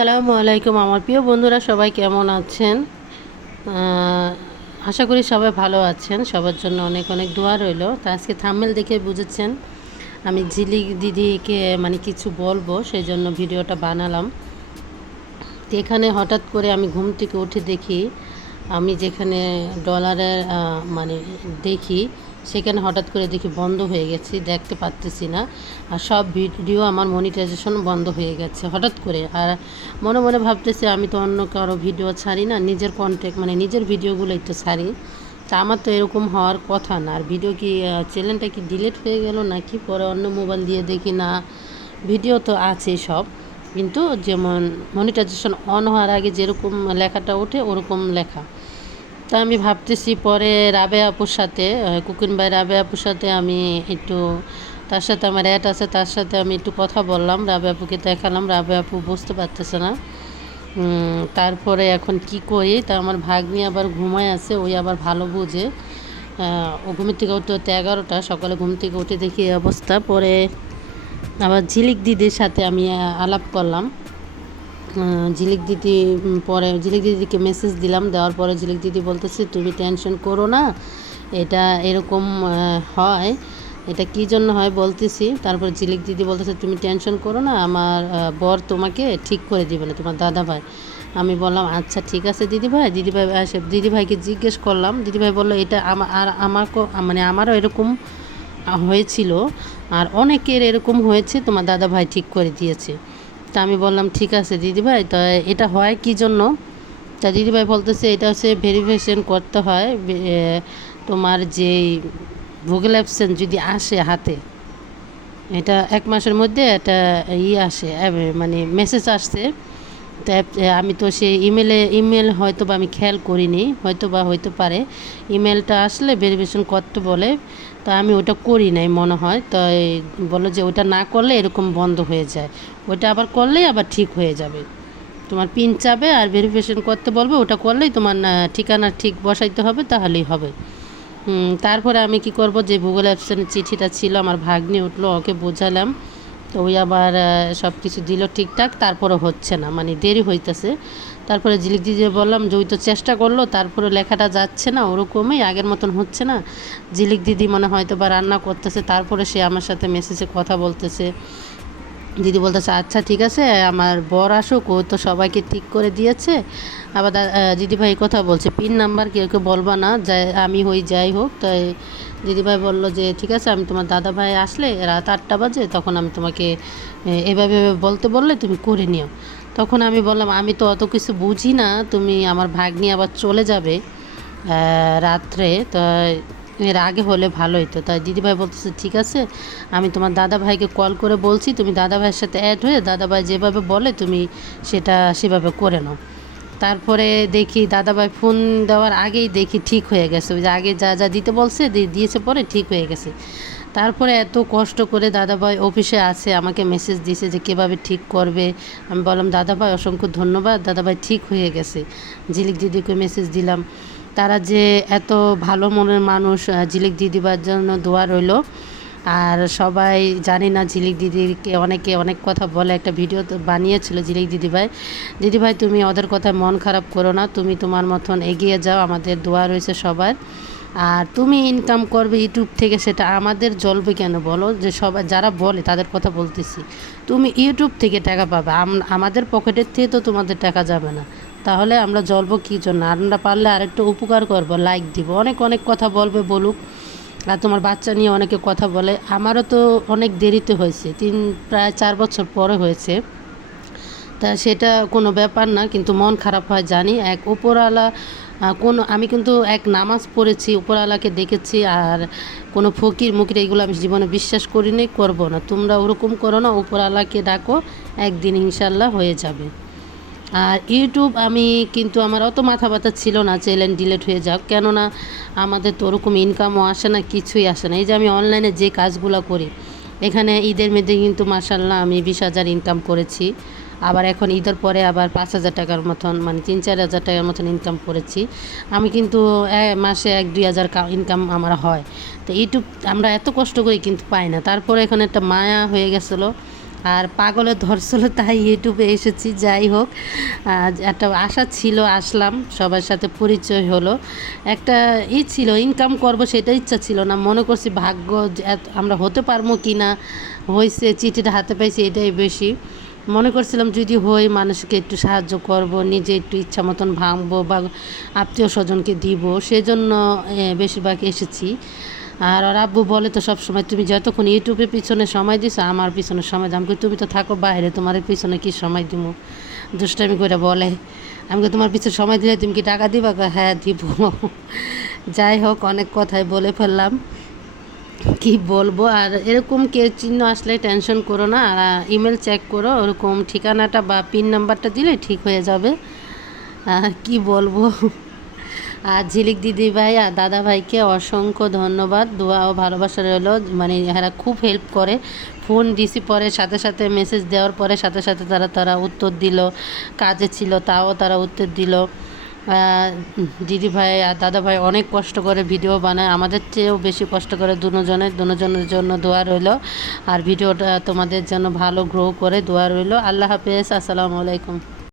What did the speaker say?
আসসালামু আলাইকুম আমার প্রিয় বন্ধুরা, সবাই কেমন আছেন? আশা করি সবাই ভালো আছেন, সবার জন্য অনেক অনেক দোয়া রইল। তা আজকে থাম্মেল দেখে বুঝেছেন, আমি ঝিলিক দিদিকে মানে কিছু বলব, সেই জন্য ভিডিওটা বানালাম। তো এখানে হঠাৎ করে আমি ঘুম থেকে উঠে দেখি, আমি যেখানে ডলারের মানে দেখি সেখানে হঠাৎ করে দেখি বন্ধ হয়ে গেছে, দেখতে পারতেছি না। আর সব ভিডিও আমার মনিটাইজেশন বন্ধ হয়ে গেছে, হঠাৎ করে। আর মনে মনে ভাবতেছি আমি তো অন্য কারও ভিডিও ছাড়ি না, নিজের কন্ট্যাক্ট মানে নিজের ভিডিওগুলো একটু ছাড়ি। তা আমার তো এরকম হওয়ার কথা না। আর ভিডিও কি চ্যানেলটা কি ডিলিট হয়ে গেল নাকি? পরে অন্য মোবাইল দিয়ে দেখি না। ভিডিও তো আছে সব। কিন্তু যেমন মনিটাইজেশন অন হওয়ার আগে যেরকম লেখাটা ওঠে, ওরকম লেখা। তা আমি ভাবতেছি পরে রাবে আপুর সাথে কুকিন ভাই রাবে আপুর সাথে আমি একটু, তার সাথে আমার অ্যাড আছে, তার সাথে আমি একটু কথা বললাম রাবে আপুকে দেখালাম রাবে আপু বুঝতে পারতেছে না। তারপরে এখন কি করি, তা আমার ভাগ্নি আবার ঘুমায় আছে, ওই আবার ভালো বুঝে। ও ঘুমের থেকে উঠতে হতে এগারোটা, সকালে ঘুম থেকে উঠে দেখি অবস্থা, পরে আবার ঝিলিক দিদির সাথে আমি আলাপ করলাম। ঝিলিক দিদি পরে ঝিলিক দিদিকে মেসেজ দিলাম, দেওয়ার পরে ঝিলিক দিদি বলতেছে, তুমি টেনশন করো না, এটা এরকম হয়, এটা কী জন্য হয় বলতেছি। তারপর ঝিলিক দিদি বলতেছে, তুমি টেনশন করো না, আমার বর তোমাকে ঠিক করে দিবে না, তোমার দাদা ভাই। আমি বললাম আচ্ছা ঠিক আছে দিদিভাই দিদিভাই আসে দিদিভাইকে জিজ্ঞেস করলাম দিদিভাই বলল, এটা আমার আর আমার মানে আমারও এরকম হয়েছিল, আর অনেকের এরকম হয়েছে, তোমার দাদা ভাই ঠিক করে দিয়েছে। তা আমি বললাম, ঠিক আছে দিদিভাই, তো এটা হয় কি জন্য? তা দিদিভাই বলতেছে, এটা হচ্ছে ভেরিফিকেশন করতে হয় তোমার যেই গুগল অ্যাবসেন্ট যদি আসে হাতে, এটা এক মাসের মধ্যে এটা ই আসে মানে মেসেজ আসছে আমি তো সেই ইমেলে, ইমেল হয়তো বা আমি খেয়াল করিনি হয়তো বা হইতে পারে। ইমেলটা আসলে ভেরিফিকেশন করতে বলে, তা আমি ওটা করি নাই মনে হয়। তাই বলো যে ওটা না করলে এরকম বন্ধ হয়ে যায়। ওটা আবার করলেই আবার ঠিক হয়ে যাবে। তোমার পিন চাবে আর ভেরিফিকেশন করতে বলবে, ওটা করলেই তোমার ঠিকানা ঠিক বসাইতে হবে, তাহলেই হবে। তারপরে আমি কি করব? যে গুগল অ্যাপসের চিঠিটা ছিল, আমার ভাগ্নি উঠল, ওকে বোঝালাম। তো ওই আবার সব কিছু দিল ঠিকঠাক তারপরে হচ্ছে না মানে দেরি হইতেছে। তারপরে জিলিক দিদি বললাম যে ওই তো চেষ্টা করল, তারপরে লেখাটা যাচ্ছে না, ওরকমই, আগের মতন হচ্ছে না। জিলিক দিদি মনে হয়তো বা রান্না করতেছে, তারপরে সে আমার সাথে মেসেজে কথা বলতেছে। দিদি বলতেছে আচ্ছা ঠিক আছে, আমার বর আসুক, ও তো সবাইকে ঠিক করে দিয়েছে। আবার দিদিভাই কথা বলছে, পিন নাম্বার কেউ কেউ বলবা না, যাই, আমি হই, যাই হোক, তাই দিদিভাই বলল যে, ঠিক আছে, আমি তোমার দাদা ভাই আসলে রাত আটটা বাজে, তখন আমি তোমাকে এভাবে বলতে বললে তুমি করে নিও। তখন আমি বললাম, আমি তো অত কিছু বুঝি না, তুমি আমার ভাগ্নি আবার চলে যাবে রাত্রে, তো এর আগে হলে ভালোই তো তাই দিদিভাই বলতেছে, ঠিক আছে, আমি তোমার দাদা ভাইকে কল করে বলছি, তুমি দাদা ভাইয়ের সাথে অ্যাড হয়ে দাদা ভাই যেভাবে বলে, তুমি সেটা সেভাবে করে নাও। তারপরে দেখি দাদাভাই ফোন দেওয়ার আগেই দেখি ঠিক হয়ে গেছে। ওই যে আগে যা যা দিতে বলছে দিয়ে- দিয়েছে পরে ঠিক হয়ে গেছে। তারপরে এত কষ্ট করে দাদাভাই অফিসে আছে, আমাকে মেসেজ দিয়েছে যে কীভাবে ঠিক করবে। আমি বললাম, দাদাভাই, অসংখ্য ধন্যবাদ, দাদাভাই ঠিক হয়ে গেছে। ঝিলিক দিদিকে মেসেজ দিলাম। তারা যে এত ভালো মনের মানুষ ঝিলিক দিদিবার জন্য দোয়া রইল। আর সবাই জানি না ঝিলিক দিদিকে, অনেকে অনেক কথা বলে, একটা ভিডিও তো বানিয়েছিল ঝিলিক দিদিভাই। দিদিভাই, তুমি ওদের কথায় মন খারাপ করো না, তুমি তোমার মতন এগিয়ে যাও, আমাদের দোয়া রয়েছে সবার। আর তুমি ইনকাম করবে ইউটিউব থেকে, সেটা আমাদের জ্বলবে কেন বলো? যে সবাই, যারা বলে, তাদের কথা বলতেছি। তুমি ইউটিউব থেকে টাকা পাবে, আম- আমাদের পকেটের থেকে তো তোমাদের টাকা যাবে না। তাহলে আমরা জ্বলবো কী জন্য? আমরা পারলে আরেকটু উপকার করব লাইক দিব। অনেক অনেক কথা বলবে বলুক। আর তোমার বাচ্চা নিয়ে অনেকে কথা বলে, আমারও তো অনেক দেরিতে হয়েছে, তিন, প্রায় চার বছর পরে হয়েছে। তা সেটা কোনো ব্যাপার না, কিন্তু মন খারাপ হয়, জানি। এক উপরওয়ালা কোনো, আমি কিন্তু এক নামাজ পড়েছি, উপরওয়ালাকে দেখেছি, আর কোনো ফকির মুকির এগুলো আমি জীবনে বিশ্বাস করিনি, করব না। তোমরা ওরকম করো না, উপরওয়ালাকে ডাকো, একদিন ইনশাল্লাহ হয়ে যাবে। আর ইউটিউব আমি কিন্তু আমার অত মাথা ব্যথা ছিল না চ্যানেল ডিলেট হয়ে যাক। কেননা আমাদের তো ওরকম ইনকামও আসে না, কিছুই আসে না। এই যে আমি অনলাইনে যে কাজগুলো করি, এখানে ঈদের মধ্যে কিন্তু মাসাল্লাহ আমি বিশ হাজার ইনকাম করেছি। আবার এখন ঈদের পরে আবার পাঁচ হাজার টাকার মতন মানে তিন, চার হাজার টাকার মতন ইনকাম করেছি। আমি কিন্তু মাসে এক, দুই হাজার ইনকাম আমার হয়। তো ইউটিউব আমরা এত কষ্ট করি কিন্তু পাই না। তারপরে এখানে একটা মায়া হয়ে গেছিল। আর পাগলে ধরছিল তাই ইউটিউবে এসেছি, যাই হোক। একটা আশা ছিল, আসলাম, সবার সাথে পরিচয় হলো। একটা ই ছিল ইনকাম করব সেটা ইচ্ছা ছিল না। মনে করছি ভাগ্য আমরা হতে পারব কি না, হয়েছে, চিঠিটা হাতে পাইছি, এটাই বেশি। মনে করছিলাম যদি হই মানুষকে একটু সাহায্য করব, নিজে একটু ইচ্ছা মতন ভাঙবো বা আত্মীয় স্বজনকে দিব। সেজন্য বেশিরভাগ এসেছি। আর ওর আব্বু বলে তো সবসময়, তুমি যতক্ষণ ইউটিউবের পিছনে সময় দিছো, আমার পিছনে সময় দাম তুমি তো থাকো বাইরে, তোমার পিছনে কি সময় দিব দুষ্টামি করে বলে, আমি তোমার পিছনে সময় দিলে তুমি কি টাকা দিবা? হ্যাঁ দিব। যাই হোক, অনেক কথাই বলে ফেললাম। কি বলব, আর এরকম কে চিহ্ন আসলে টেনশন করো না, আর ইমেল চেক করো, ওরকম ঠিকানাটা বা পিন নাম্বারটা দিলে ঠিক হয়ে যাবে। আর কি বলব? আর ঝিলিক দিদি ভাই আর দাদা ভাইকে অসংখ্য ধন্যবাদ, দোয়া ও ভালোবাসা রইল। মানে এরা খুব হেল্প করে। ফোন রিসিভ পরে সাথে সাথে মেসেজ দেওয়ার পরে সাথে সাথে তারা তারা উত্তর দিল। কাজে ছিল, তাও তারা উত্তর দিল। দিদি ভাই আর দাদা ভাই অনেক কষ্ট করে ভিডিও বানায়। আমাদের চেয়েও বেশি কষ্ট করে দুজনের দুজনের জন্য দোয়া রইল। আর ভিডিওটা তোমাদের জন্য ভালো গ্রো করে দোয়া রইল। আল্লাহ হাফেজ। আসসালামু আলাইকুম।